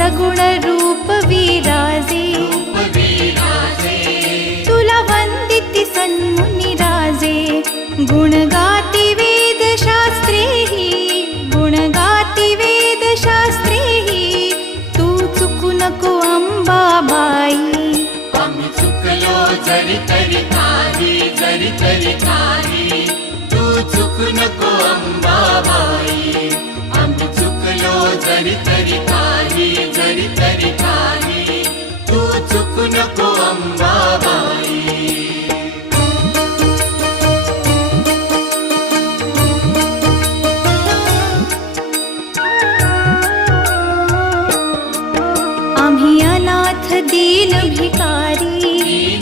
सगुण रूप विराजे तुला वंदिती सन्मुनी राजे गुण गाती वेद शास्त्रे गुण गाती वेद शास्त्रे तू चुकू नको अंबाबाई आम्ही चुकलो जरी तरी काही तू चुकू नको अंबाबाई आम्ही चुकलो जरी तरी काही तू चुकू नको अंबाबाई